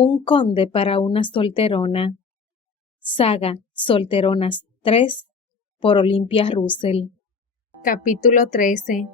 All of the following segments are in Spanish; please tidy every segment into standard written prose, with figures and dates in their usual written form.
Un conde para una solterona. Saga Solteronas 3 por Olympia Russell. Capítulo 13.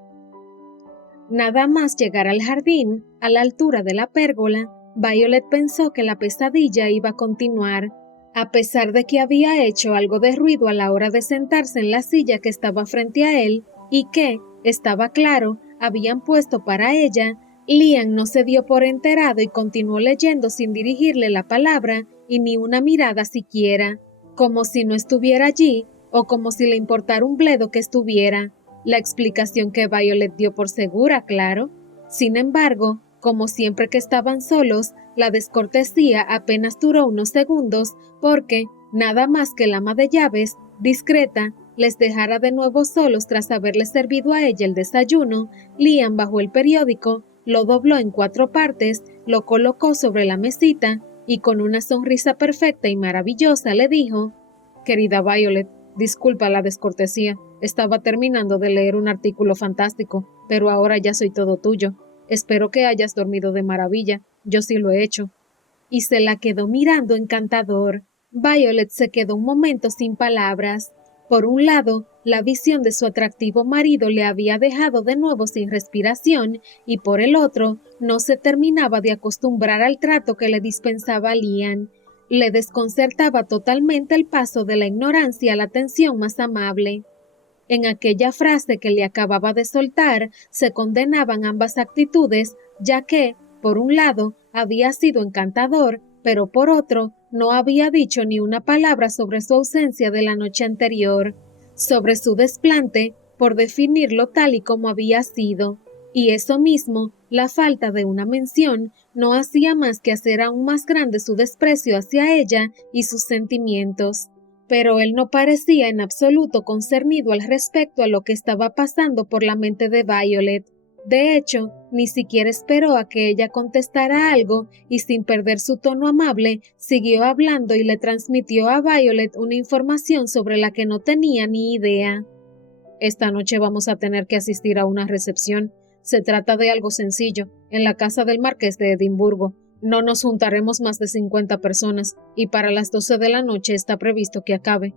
Nada más llegar al jardín, a la altura de la pérgola, Violet pensó que la pesadilla iba a continuar, a pesar de que había hecho algo de ruido a la hora de sentarse en la silla que estaba frente a él y que, estaba claro, habían puesto para ella. Liam no se dio por enterado y continuó leyendo sin dirigirle la palabra y ni una mirada siquiera, como si no estuviera allí o como si le importara un bledo que estuviera. La explicación que Violet dio por segura, claro. Sin embargo, como siempre que estaban solos, la descortesía apenas duró unos segundos porque, nada más que el ama de llaves, discreta, les dejara de nuevo solos tras haberle servido a ella el desayuno, Liam bajó el periódico, lo dobló en 4 partes, lo colocó sobre la mesita y con una sonrisa perfecta y maravillosa le dijo: «Querida Violet, disculpa la descortesía. Estaba terminando de leer un artículo fantástico, pero ahora ya soy todo tuyo. Espero que hayas dormido de maravilla. Yo sí lo he hecho». Y se la quedó mirando encantador. Violet se quedó un momento sin palabras. Por un lado, la visión de su atractivo marido le había dejado de nuevo sin respiración, y por el otro, no se terminaba de acostumbrar al trato que le dispensaba Liam. Le desconcertaba totalmente el paso de la ignorancia a la atención más amable. En aquella frase que le acababa de soltar se condenaban ambas actitudes, ya que, por un lado, había sido encantador, pero por otro, no había dicho ni una palabra sobre su ausencia de la noche anterior, sobre su desplante, por definirlo tal y como había sido. Y eso mismo, la falta de una mención, no hacía más que hacer aún más grande su desprecio hacia ella y sus sentimientos. Pero él no parecía en absoluto concernido al respecto a lo que estaba pasando por la mente de Violet. De hecho, ni siquiera esperó a que ella contestara algo y sin perder su tono amable, siguió hablando y le transmitió a Violet una información sobre la que no tenía ni idea. «Esta noche vamos a tener que asistir a una recepción. Se trata de algo sencillo, en la casa del marqués de Edimburgo. No nos juntaremos más de 50 personas, y para las 12 de la noche está previsto que acabe».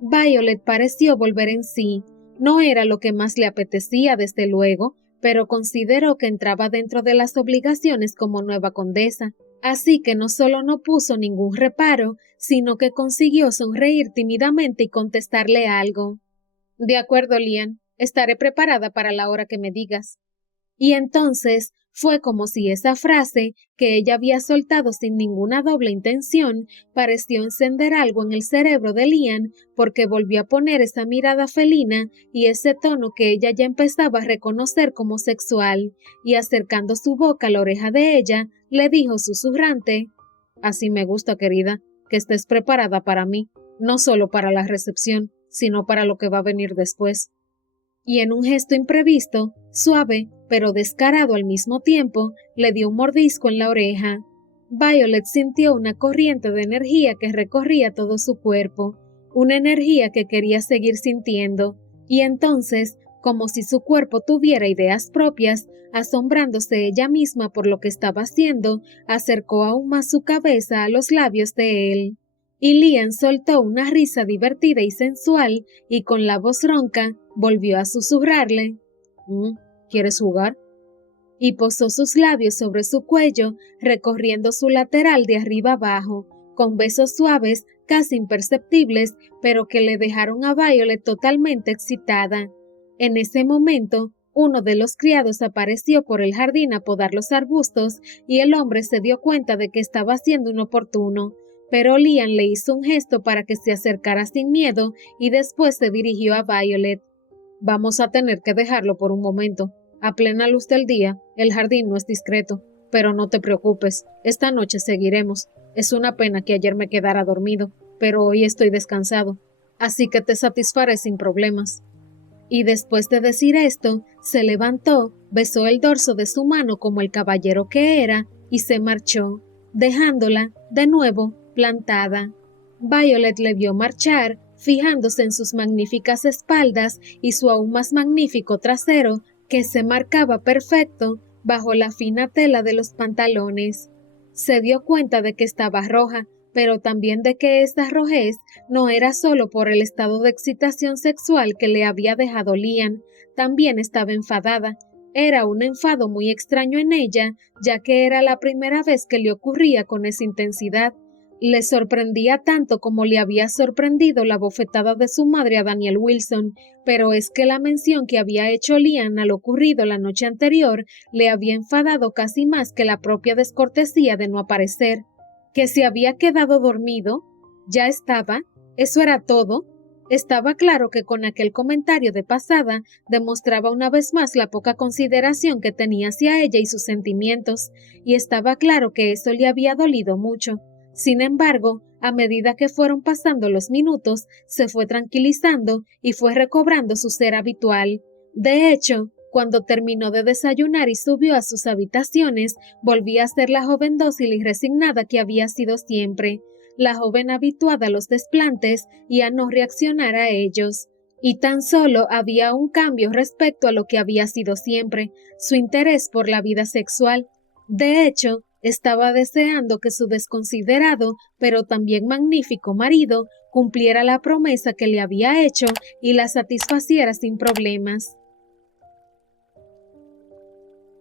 Violet pareció volver en sí. No era lo que más le apetecía, desde luego, pero consideró que entraba dentro de las obligaciones como nueva condesa. Así que no solo no puso ningún reparo, sino que consiguió sonreír tímidamente y contestarle algo. «De acuerdo, Liam. Estaré preparada para la hora que me digas». Y entonces fue como si esa frase, que ella había soltado sin ninguna doble intención, pareció encender algo en el cerebro de Liam, porque volvió a poner esa mirada felina y ese tono que ella ya empezaba a reconocer como sexual, y acercando su boca a la oreja de ella, le dijo susurrante: «Así me gusta, querida, que estés preparada para mí, no solo para la recepción, sino para lo que va a venir después». Y en un gesto imprevisto, suave, pero descarado al mismo tiempo, le dio un mordisco en la oreja. Violet sintió una corriente de energía que recorría todo su cuerpo, una energía que quería seguir sintiendo, y entonces, como si su cuerpo tuviera ideas propias, asombrándose ella misma por lo que estaba haciendo, acercó aún más su cabeza a los labios de él. Y Liam soltó una risa divertida y sensual, y con la voz ronca volvió a susurrarle: «¿Quieres jugar?». Y posó sus labios sobre su cuello, recorriendo su lateral de arriba abajo, con besos suaves, casi imperceptibles, pero que le dejaron a Violet totalmente excitada. En ese momento, uno de los criados apareció por el jardín a podar los arbustos, y el hombre se dio cuenta de que estaba haciendo inoportuno. Pero Liam le hizo un gesto para que se acercara sin miedo y después se dirigió a Violet. «Vamos a tener que dejarlo por un momento. A plena luz del día, el jardín no es discreto, pero no te preocupes, esta noche seguiremos. Es una pena que ayer me quedara dormido, pero hoy estoy descansado, así que te satisfaré sin problemas». Y después de decir esto, se levantó, besó el dorso de su mano como el caballero que era y se marchó, dejándola, de nuevo, plantada. Violet le vio marchar, fijándose en sus magníficas espaldas y su aún más magnífico trasero, que se marcaba perfecto bajo la fina tela de los pantalones. Se dio cuenta de que estaba roja, pero también de que esta rojez no era solo por el estado de excitación sexual que le había dejado Lian, también estaba enfadada. Era un enfado muy extraño en ella, ya que era la primera vez que le ocurría con esa intensidad. Le sorprendía tanto como le había sorprendido la bofetada de su madre a Daniel Wilson, pero es que la mención que había hecho Lian a lo ocurrido la noche anterior le había enfadado casi más que la propia descortesía de no aparecer. Que se había quedado dormido, ya estaba, eso era todo. Estaba claro que con aquel comentario de pasada demostraba una vez más la poca consideración que tenía hacia ella y sus sentimientos, y estaba claro que eso le había dolido mucho. Sin embargo, a medida que fueron pasando los minutos, se fue tranquilizando y fue recobrando su ser habitual. De hecho, cuando terminó de desayunar y subió a sus habitaciones, volvía a ser la joven dócil y resignada que había sido siempre, la joven habituada a los desplantes y a no reaccionar a ellos. Y tan solo había un cambio respecto a lo que había sido siempre, su interés por la vida sexual. De hecho, estaba deseando que su desconsiderado, pero también magnífico marido, cumpliera la promesa que le había hecho y la satisfaciera sin problemas.